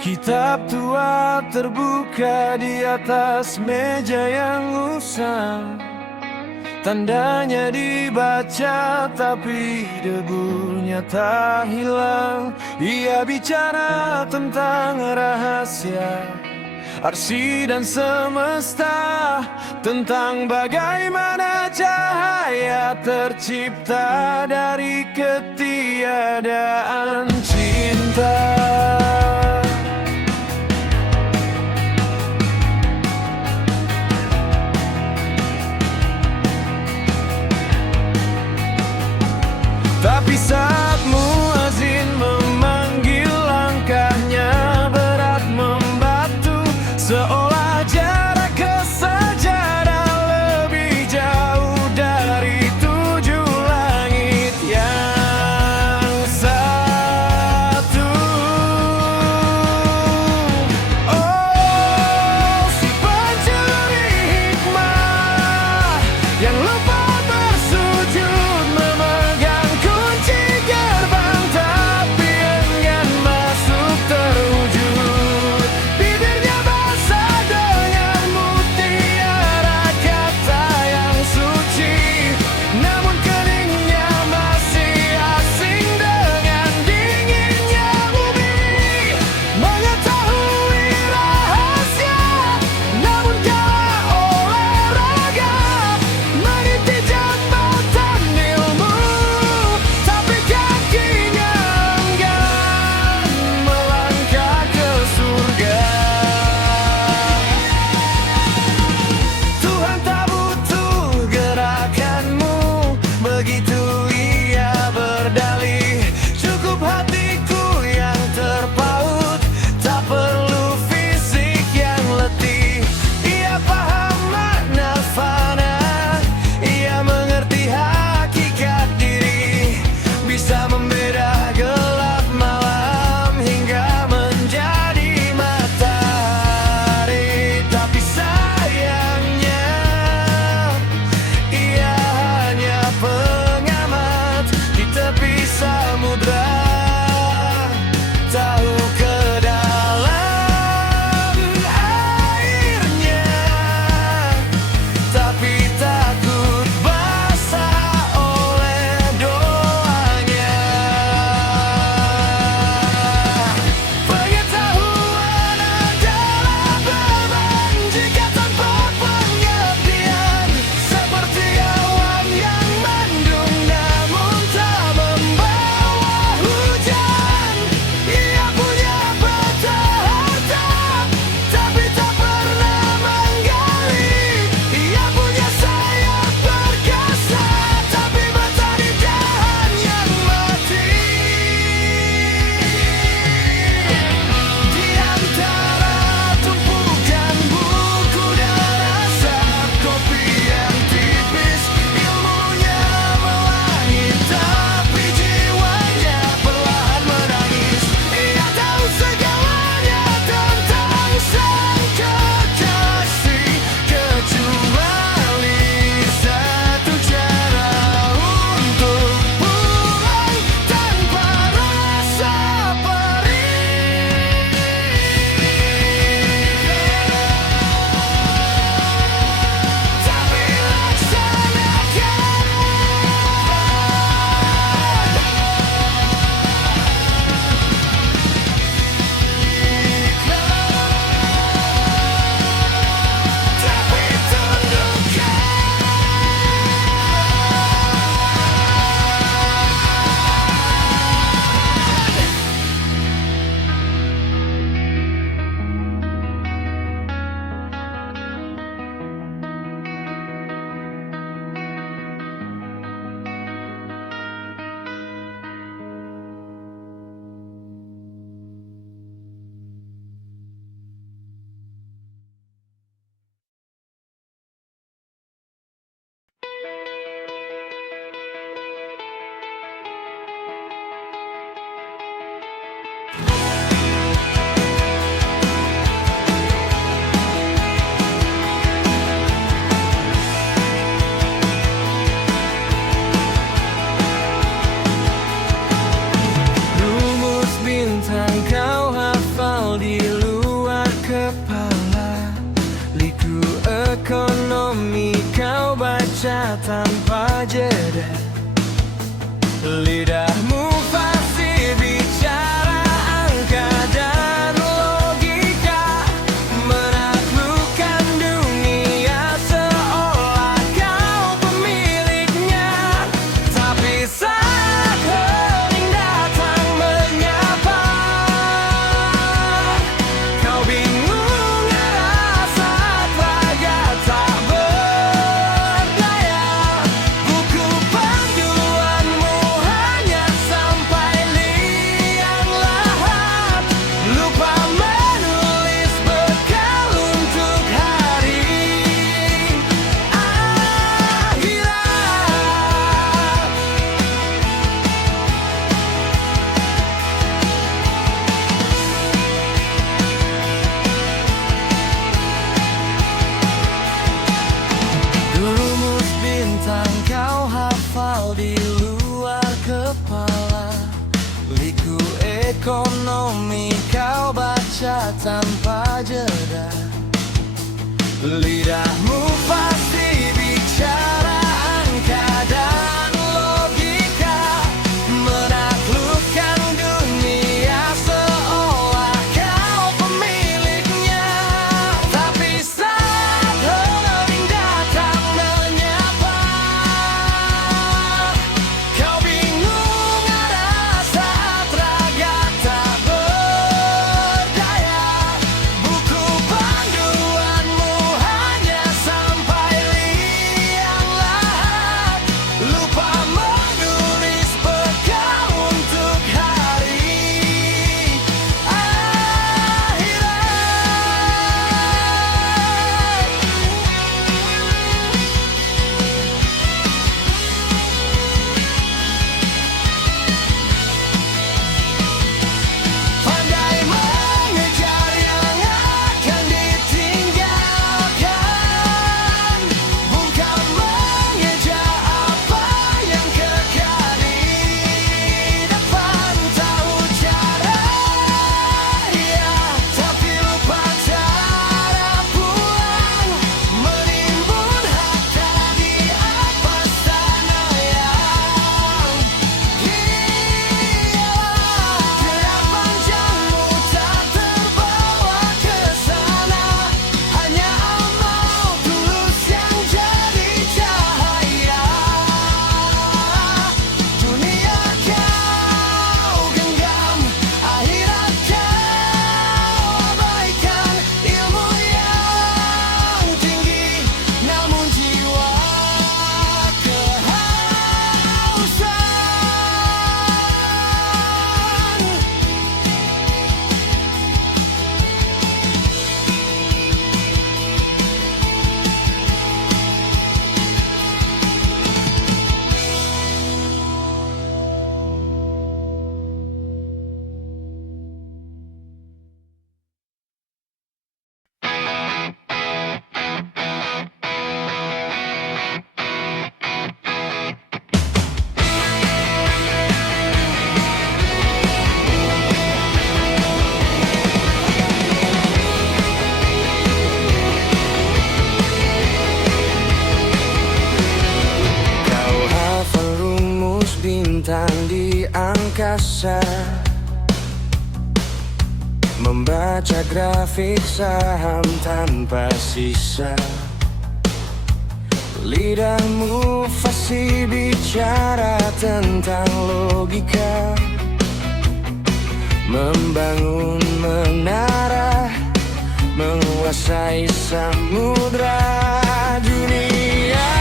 Kitab tua terbuka di atas meja yang usang. Tandanya dibaca tapi debunya tak hilang. Ia bicara tentang rahasia arsi dan semesta, tentang bagaimana cahaya tercipta dari ketiadaan cinta. Tapi saat muazin memanggil, langkahnya berat membatu, seolah jarak ke sajadah lebih jauh dari tujuh langit yang satu. Oh, si pencuri hikmah yang lupa bersujud memegang kunci gerbang, tapi enggan masuk terwujud. Bibirnya basah kepala. Liku ekonomi kau baca tanpa jeda. Lidahmu fasih bicara angka dan logika, menaklukkan dunia seolah kau pemiliknya. Tapi saat hening datang menyapa, kau bingung arah saat raga tak berdaya. Buku panduanmu hanya sampai liang lahat, lupa menulis bekal untuk hari akhirat. Rumus bintang kau hafal di luar kepala. Liku ekonomi kau baca tanpa jeda. Lidahmu pasti bicara angka dan logika, menaklukkan dunia seolah kau pemiliknya. Tapi saat hening datang menyapa, kau bingung arah saat raga tak berdaya. Buku panduanmu hanya sampai liang lahat, lupa menulis bekal untuk hari akhirat. Pandai mengejar yang akan ditinggalkan, bukan mengejar apa yang kekal di depan. Tahu cara, ya, tapi lupa cara pulang, menimbun harta di atas tanah yang hilang. Gerak panjangmu tak terbawa ke sana, hanya amal tulus yang jadi cahaya. Dunia kau genggam, akhirat kau abaikan. Ilmu yang tinggi, namun jiwa kehausan. Kau hafal rumus bintang di angkasa, membaca grafik saham tanpa sisa. Lidahmu fasih bicara tentang logika, membangun menara, menguasai samudra dunia.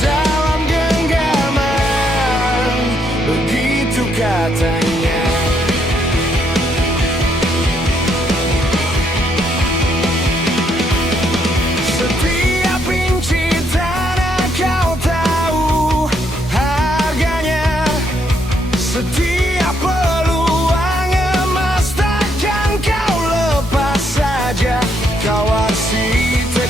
Dalam genggaman, begitu katanya. Setiap inci tanah kau tahu harganya, setiap peluang emas takkan kau lepas saja. Kau arsitek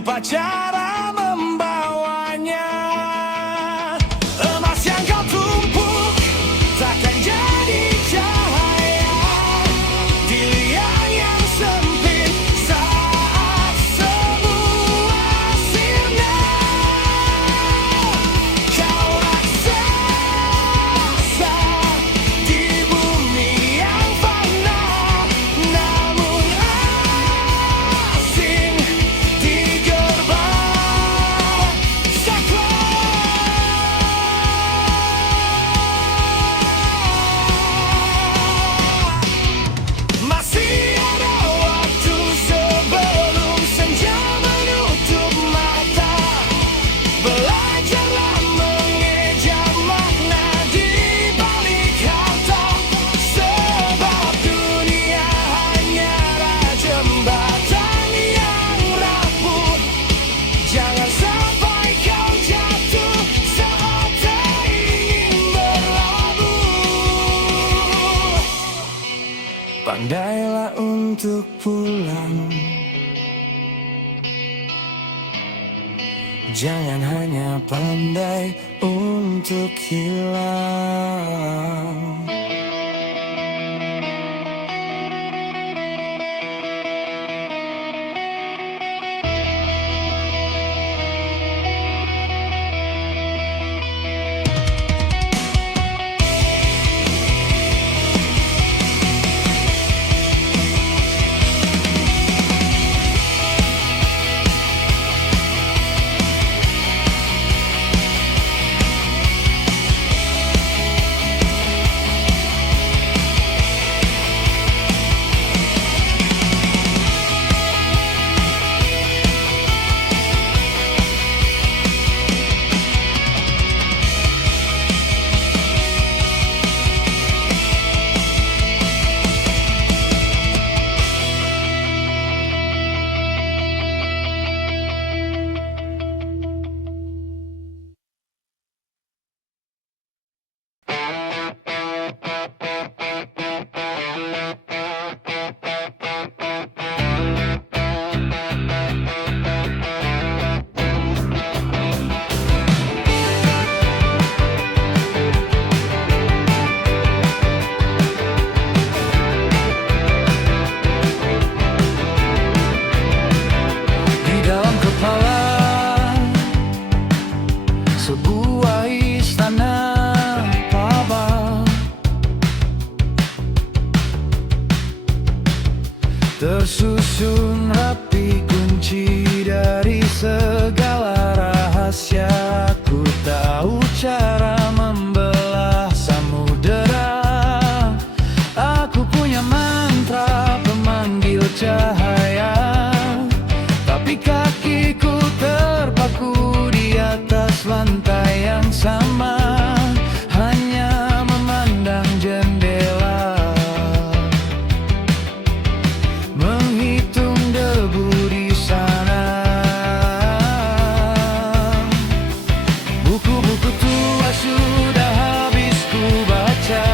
lupa cara membawanya. Emas yang kau tumpuk takkan jadi cahaya di liang yang sempit saat semua sirna. Kau raksasa di bumi yang fana, namun asing di gerbang saklar. Masih ada waktu sebelum senja menutup mata. Belajarlah mengejar makna di balik harta, sebab dunia hanyalah jembatan yang rapuh. Jangan sampai kau jatuh saat tak ingin berlabuh. Pandailah untuk pulang, jangan hanya pandai untuk hilang. Di dalam kepala sebuah istana Babel, tersusun rapi kunci dari segala rahasia. Ku tahu cara membelah samudera. Aku punya mantra pemanggil cahaya, tapi kakiku terpaku di atas lantai yang sama, hanya memandang jendela, menghitung debu di sana. Buku-buku tua sudah habis ku baca,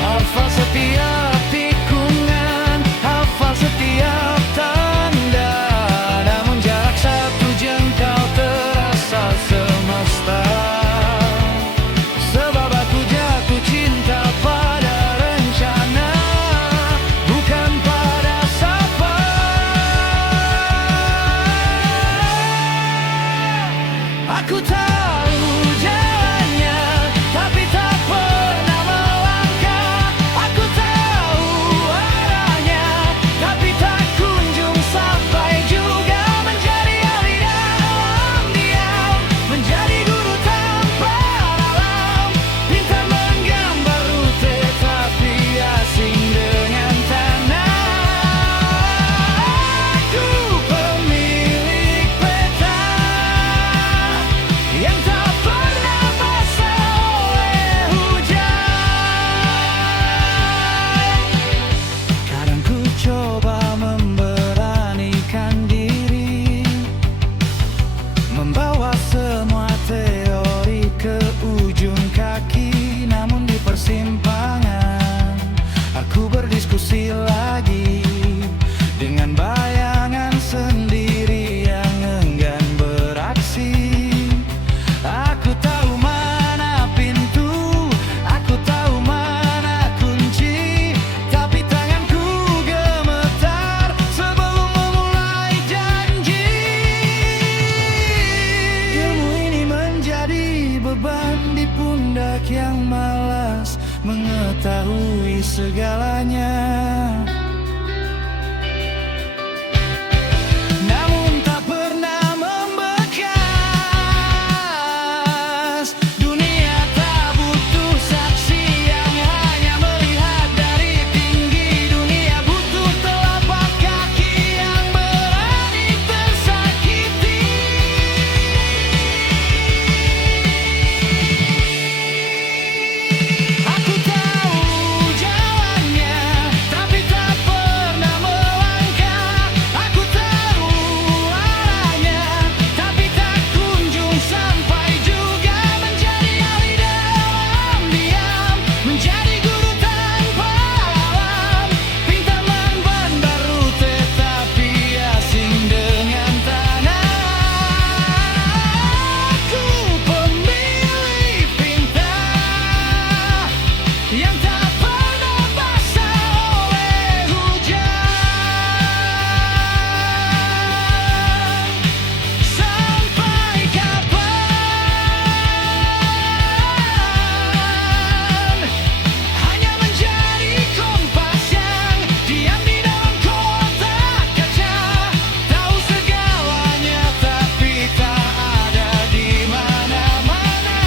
hafal setiap tikungan, hafal setiap tanda. Namun jarak satu jengkal terasa semesta, sebab aku jatuh cinta pada rencana, bukan pada siapa. Aku tahu jalannya, tapi tak pernah melangkah. Aku tahu arahnya, tapi tak kunjung sampai juga. Menjadi ahli dalam diam, menjadi guru tanpa alam, pintar menggambar rute tapi asing dengan tanah. Aku pemilik peta yang tak pernah basah oleh hujan. Kadang ku coba memberanikan diri, membawa semua teori ke ujung kaki. Namun di persimpangan aku berdiskusi lagi dengan bayangan sendiri. yang malas mengetahui segalanya. Namun tak pernah membekas. Dunia tak butuh saksi yang hanya melihat dari tinggi. Dunia butuh telapak kaki yang berani tersakiti. Aku tahu jalannya, tapi tak pernah melangkah. Aku tahu arahnya, tapi tak kunjung sampai. Juga menjadi ahli dalam diam, menjadi guru tanpa alam. Pintar memban baru tetapi asing dengan tanah. Aku pemilih pintar yang tak pernah basah oleh hujan. Sampai kapan hanya menjadi kompas yang diam di dalam kotak kaca. Tahu segalanya tapi tak ada di mana-mana.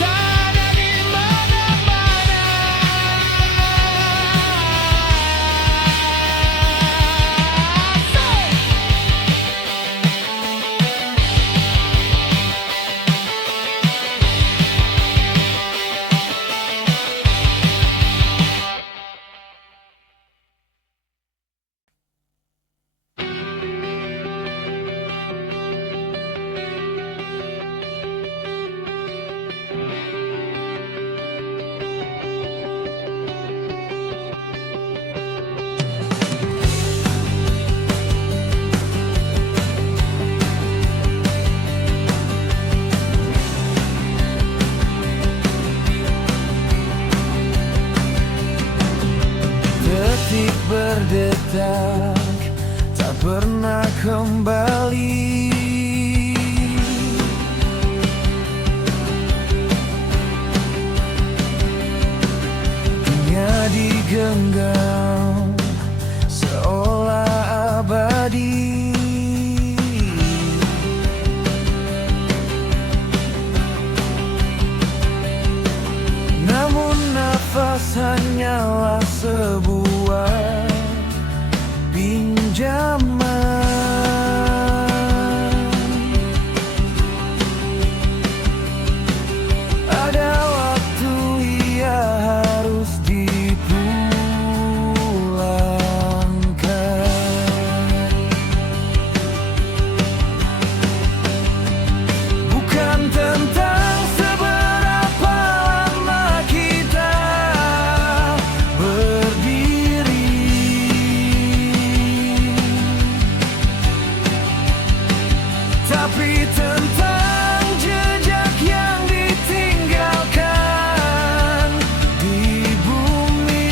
Tak ada di mana-mana. Detik berdetak tak pernah kembali. Dunia digenggam seolah abadi. Namun nafas hanyalah sebuah pinjaman. Ada waktu ia harus dipulangkan. Bukan tentang seberapa lama kita berdiri, tapi tentang jejak yang ditinggalkan di bumi.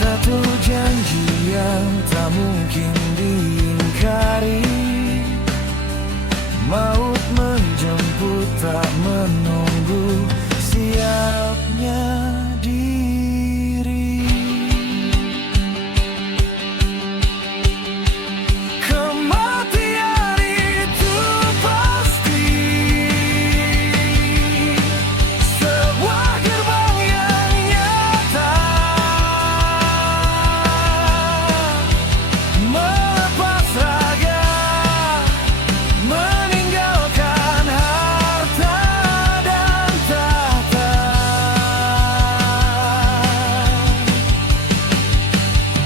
Satu janji yang tak mungkin diingkari. Maut menjemput tak menunggu siapnya diri. Kematian itu pasti sebuah gerbang yang nyata. Melepas raga, meninggalkan harta dan tahta.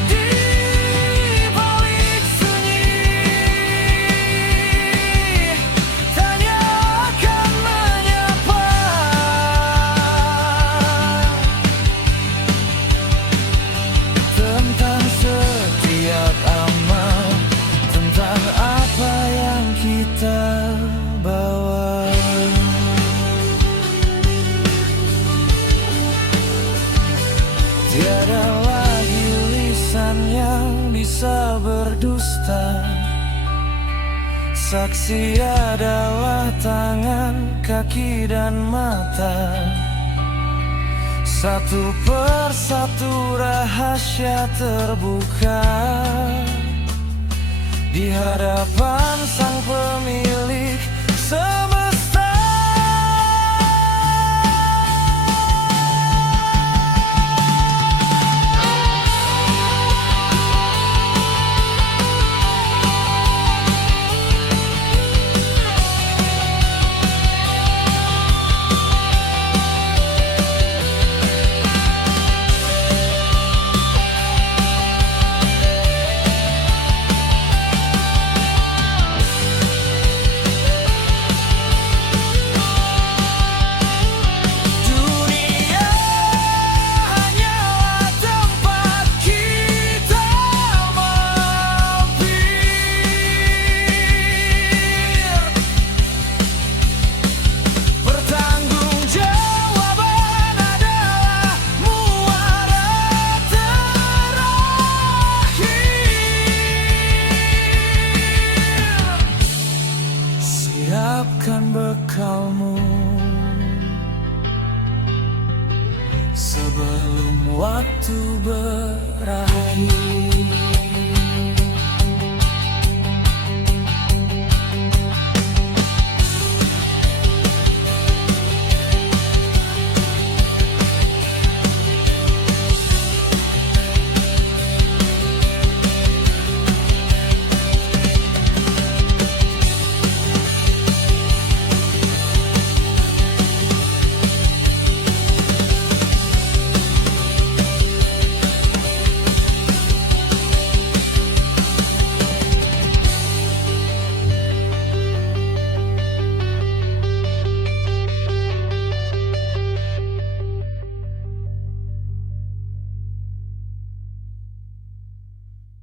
Di balik sunyi, tanya akan menyapa. Tentang setiap amal, tentang apa yang kita bawa. Tiada lagi lisan yang bisa berdusta. Saksi adalah tangan, kaki dan mata. Satu persatu rahasia terbuka di hadapan sang pemilik semesta. Siapkan bekalmu sebelum waktu berakhir.